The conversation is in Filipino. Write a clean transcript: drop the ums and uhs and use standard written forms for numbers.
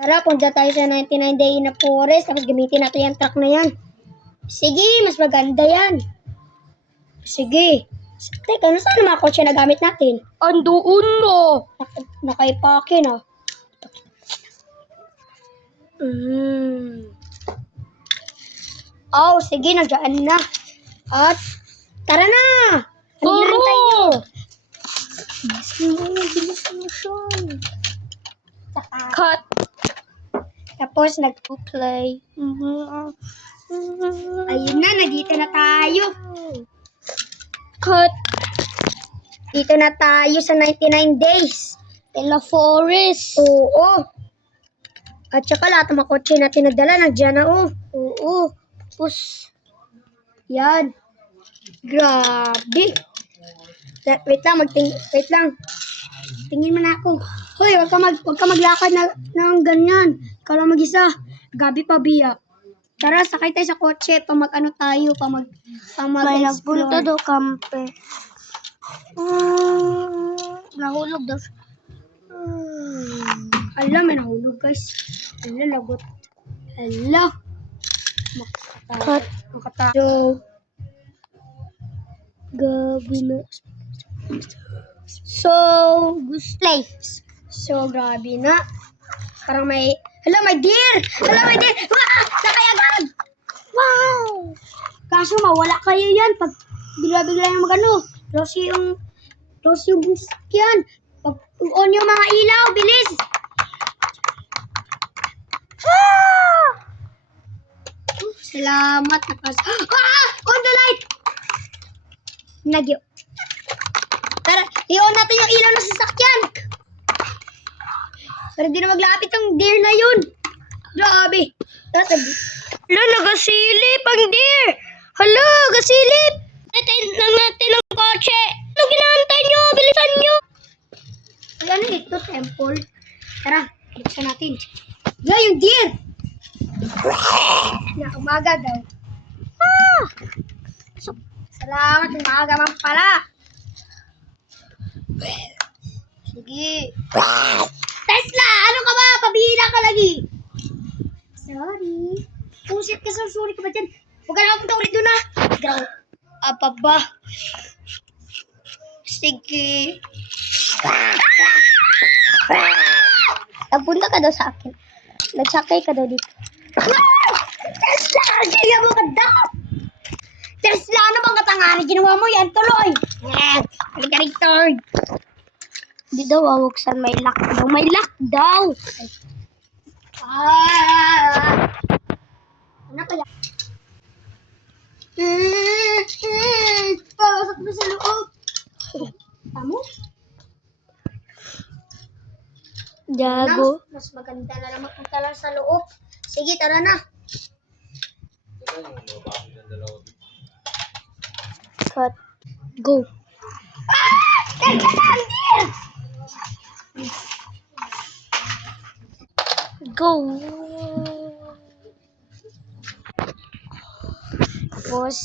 Tara, punta tayo sa 99 Day na Forest. Tapos gamitin natin yung truck na yan. Sige, mas maganda yan. Sige. Teka, nasaan ang mga kotse na gamit natin? Andoon no. Nakaipake na. Oh, sige, nandiyan na. At, tara na! Tara! Bilis mo siya. Cut. Tapos, nag-play. Ayun na, nandito na tayo. Cut. Dito na tayo sa 99 days. In the forest. Oo. At saka lahat ng mga kotse natin nadala, nandiyan na Oo. Tapos, yan. Grabe. Wait lang. Tingin mo na ako. Hoy, wag ka maglakad ng ganyan. Ikaw lang mag-isa. Gabi pa biyak. Tara, sakay tayo sa kotse. Tayo. May nagpunta daw kampe. Nahulog daw. Hala, may nahulog guys. Hala, lagot. Hala. Makatayo. Gabi na. So, grabe na. Parang may... Hala, may deer! Wah! Sakay agad! Wow! Kaso mawala kayo yan pag bigla-bigla yung magano. Rosy yung sasakyan. Pag on yung mga ilaw, bilis! Salamat. On the light! Nagyo. Tara, i-on natin yung ilaw ng sasakyan. Para di na maglapit yung deer na yun. Grabe. Hala, nagasilip ang deer. Hala, gasilip. Natin ang kotse. Ano ginahantay nyo? Bilisan nyo. Wala na ito, temple. Tara, buksan natin. Yung deer. Na umaga daw. Salamat, umaga man pala. Sige. Tesla, ano ka ba? Pabihira ka lagi. Sorry. Pusit ka, sorry ka ba dyan? Huwag ka na kapunta ulit doon ah. Graw. Apa ba? Sige. Nagpunta ka daw sa akin. Nagsakay ka daw dito. Tesla! Kaya mo ka daw! Tesla, ano bang katangahan? Ginawa mo yan, tuloy! Halika rito! Di daw wawuksan, may lock daw. May lock daw! Ano kaya? Pasok na sa loob! Tamo? Jago. Mas maganda na naman kung tala sa loob. Sige, tara na. Cut. Go. Go. Tapos,